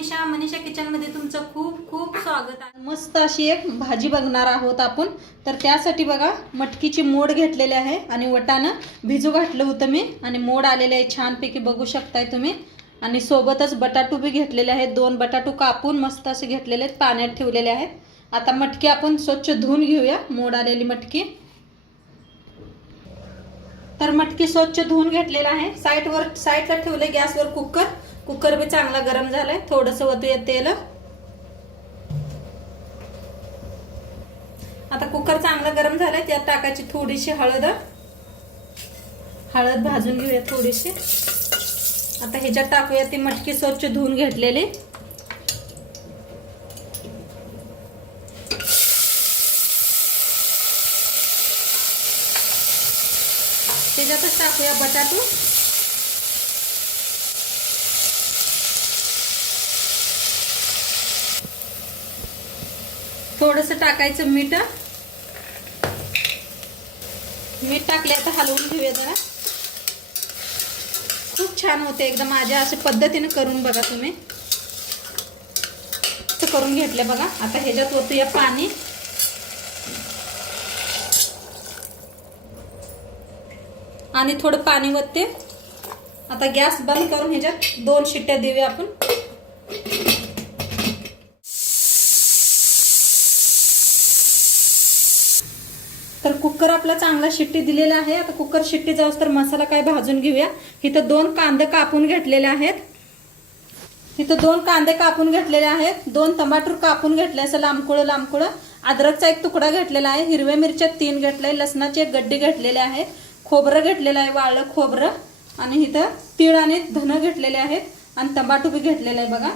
मनीषा मनीषा मध्ये तुमचं खूप खूप स्वागत आहे. मस्त अशी एक भाजी बघणार आहोत आपण. तर त्यासाठी बघा मटकीची मोड घेतलेली आहे आणि वटानं भिजू घातलं होतं मी. आणि मोड आलेले आहे छानपैकी बघू शकताय तुम्ही. आणि सोबतच बटाटू बी घेतलेले आहेत. दोन बटाटू कापून मस्त असे घेतलेले आहेत पाण्यात ठेवलेले आहेत. आता मटकी आपण स्वच्छ धुवून घेऊया मोड आलेली मटकी. तर मटकी स्वच्छ धुवून घेतलेला आहे. साईडवर साईडला ठेवले गॅसवर कुकर. कुकर बी चांगला गरम झालाय. थोडस वतूया तेल. आता कुकर चांगला गरम झालाय त्यात टाकायची थोडीशी हळद. हळद भाजून घेऊया थोडीशी. आता ह्याच्यात टाकूया ती मटकी स्वच्छ धुवून घेतलेली. त्याच्यातच टाकूया बटाटू. थोडस टाकायचं मीठ. मीठ टाकले तर हलवून घेऊया जरा. खूप छान होते एकदम माझ्या अशा पद्धतीने करून बघा तुम्ही. करून घेतलं बघा. आता ह्याच्यात ओतूया पाणी. आणि थोडं पाणी वतते. आता गॅस बंद करून ह्याच्यात दोन शिट्ट्या देऊया आपण. कुकर आपला चांगला शिट्टी दिलेला आहे. आता कुकर शिट्टी जाऊस तर मसाला काय भाजून घेऊया. इथं दोन कांदे कापून घेतलेले आहेत. इथं दोन कांदे कापून घेतलेले आहेत. दोन टमाटर कापून घेतले असं लांबकुळं लांबकुळं. अद्रकचा एक तुकडा घेतलेला आहे. हिरव्या मिरच्या तीन घेतले लसणाचे एक गड्डी घेतलेले आहे. खोबरं घेतलेलं आहे वाळलं खोबरं. आणि इथं तीळ आणि धनं घेतलेले आहेत. आणि टमाटो बी घेतलेलं आहे बघा.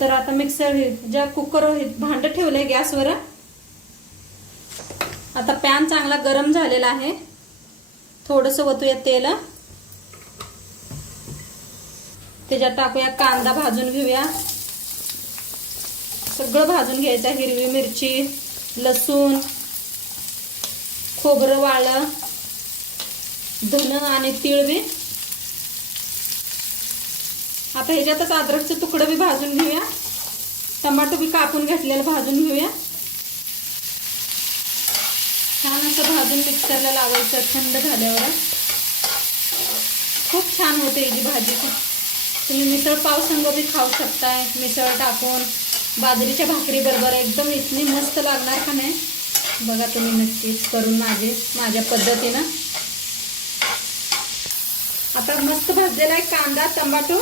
तर आता मिक्सर ज्या कुकर ठेवलं ठेवलंय गॅसवर आता पॅन चांगला गरम झालेला आहे. थोडंसं वतूया तेल. त्याच्यात टाकूया कांदा भाजून घेऊया. सगळं भाजून घ्यायचं हिरवी मिरची लसूण खोबरं वाळ धन आणि तिळवी आता ह्याच्यातच अद्रकचं तुकडं बी भाजून घेऊया. टमाटो बी कापून घेतलेलं भाजून घेऊया छान असं भाजून मिक्सरला लावायचं थंड झाल्यावर. खूप छान होते ही भाजी. तुम्ही मिसळ पाव बी खाऊ शकताय. मिसळ टाकून बाजरीच्या भाकरी बरोबर एकदम इतनी मस्त लागणार का नाही? बघा तुम्ही नक्कीच करून माझे माझ्या पद्धतीनं. आता मस्त भाजलेला आहे कांदा टमाटो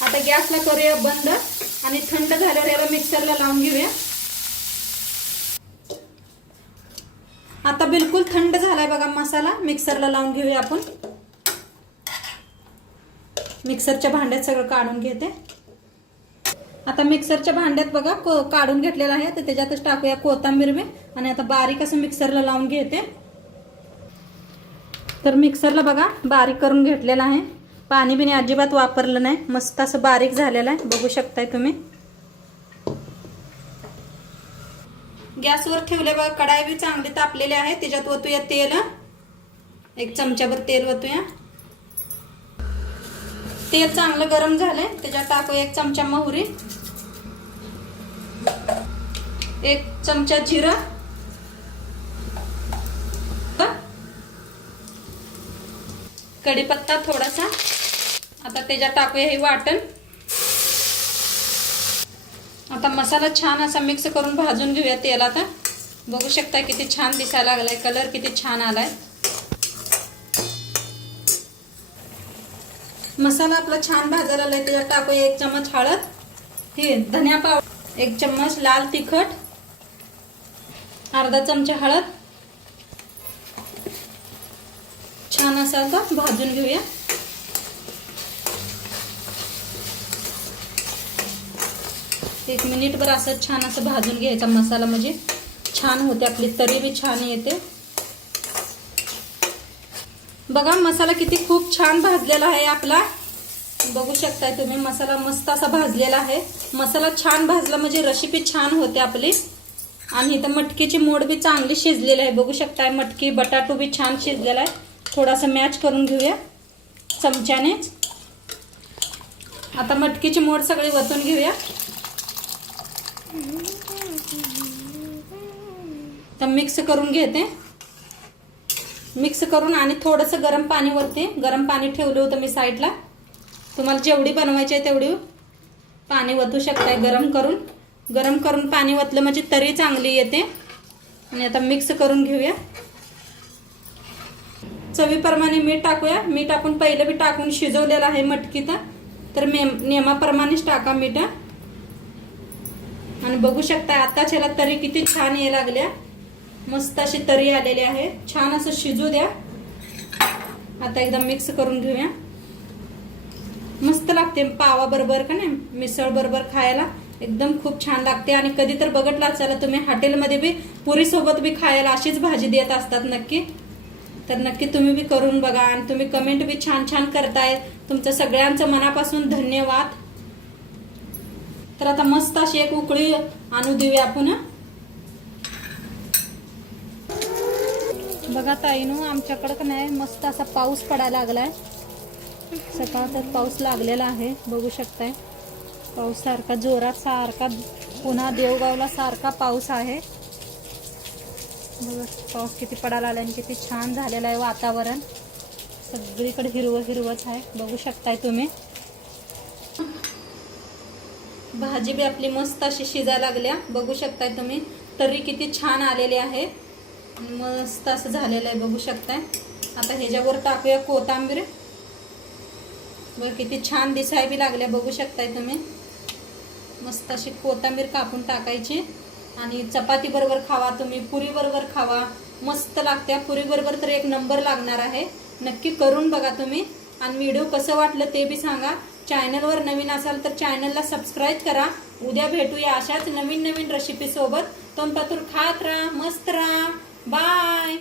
आता गॅसला करूया बंद आणि थंड झाल्यावर याला मिक्सरला लावून घेऊया. बिलकुल थंड झालाय बघा मसाला. मिक्सरला लावून घेऊया आपण. मिक्सरच्या भांड्यात सगळं काढून घेते. आता मिक्सरच्या भांड्यात बघा काढून घेतलेलं आहे. तर त्याच्यातच टाकूया कोथंबीर मी आणि आता बारीक असं मिक्सरला लावून घेते. तर मिक्सरला बघा बारीक करून घेतलेलं आहे. पाणी बिणी अजिबात वापरलं नाही. मस्त असं बारीक झालेलं आहे. बघू शकताय तुम्ही. गॅसवर ठेवले बघा कढाई बी चांगली तापलेली आहे त्याच्यात ओतूया तेल. एक चमच्याभर तेल ओतूया. तेल चांगलं गरम झालंय त्याच्यात टाकूया एक चमचा मोहरी. एक चमचा जिरं. कढीपत्ता थोडासा. आता त्याच्यात टाकूया हे वाटण. आता मसाला छान असा मिक्स करून भाजून घेऊया तेल आता बघू शकता किती छान दिसायला लागलाय कलर किती छान आलाय. मसाला आपला छान भाजायला आलाय त्याच्यात टाकूया एक चमच हळद हे धनिया पाव एक चम्मच लाल तिखट अर्धा चमचा हळद. छान असा आता भाजून घेऊया. एक मिनिटभर असं छान असं भाजून घ्यायचा मसाला म्हणजे छान होते आपली तरी बी छान येते. बघा मसाला किती खूप छान भाजलेला आहे आपला. बघू शकताय तुम्ही मसाला मस्त असा भाजलेला आहे. मसाला छान भाजला म्हणजे रेसिपी छान होते आपली. आणि इथं मटकीची मोड बी चांगली शिजलेली आहे. बघू शकताय मटकी बटाटो बी छान शिजलेला आहे. थोडासा मॅच करून घेऊया चमच्याने आता मटकीची मोड सगळी वतून घेऊया. तर मिक्स करून घेते. मिक्स करून आणि थोडंसं गरम पाणी वरते गरम पाणी ठेवलं होतं मी साईडला. तुम्हाला जेवढी बनवायची आहे तेवढी पाणी वतू शकताय गरम करून. गरम करून पाणी वतलं म्हणजे तरी चांगली येते. आणि आता मिक्स करून घेऊया. चवीप्रमाणे मीठ टाकूया. मीठ आपण पहिलं बी टाकून शिजवलेलं आहे मटकीत तर मे नियमाप्रमाणेच टाका मीठ. आणि बघू शकता आताच याला तरी किती छान ये लागल्या. मस्त अशी तरी आलेली आहे. छान असं शिजू द्या. आता एकदा मिक्स करून घेऊया. मस्त लागते पावा बरोबर का नाही? मिसळ बरोबर खायला. एकदम खूप छान लागते. आणि कधी तर बघितला असाल तुम्ही हॉटेलमध्ये बी पुरी सोबत बी खायला अशीच भाजी देत असतात नक्की. तर नक्की तुम्ही बी करून बघा. आणि तुम्ही कमेंट बी छान छान करताय. तुमचं सगळ्यांचं मनापासून धन्यवाद. तर आता मस्त अशी एक उकळी आणू देऊया आपण बघा ताईनू आमच्याकडं का नाही मस्त असा पाऊस पडायला लागलाय. सकाळचा पाऊस लागलेला आहे बघू शकताय. पाऊस सारखा जोरात सारखा पुन्हा देवगावला सारखा पाऊस आहे. बघा पाऊस किती पडायला आला आणि किती छान झालेलं आहे वातावरण. सगळीकडे हिरवं हिरवंच आहे बघू शकताय तुम्ही. भाजी बी आपली मस्त अशी शिजायला लागल्या. बघू शकताय तुम्ही. तरी किती छान आलेली आहे. मस्त असं झालेलं आहे. बघू शकताय. आता ह्याच्यावर टाकूया कोथांबीर. बघ किती छान दिसाय बी लागल्या. बघू शकताय तुम्ही. मस्त अशी कोथंबीर कापून टाकायची. आणि चपाती बरोबर खावा तुम्ही. पुरी बरोबर खावा. मस्त लागत्या. पुरी बरोबर तर एक नंबर लागणार आहे. नक्की करून बघा तुम्ही. आणि व्हिडिओ कसं वाटलं ते बी सांगा. चॅनलवर नवीन असाल तर चॅनलला सबस्क्राईब करा. उद्या भेटूया अशाच नवीन नवीन रेसिपीसोबत तोंडपातूर खात राहा मस्त राहा. बाय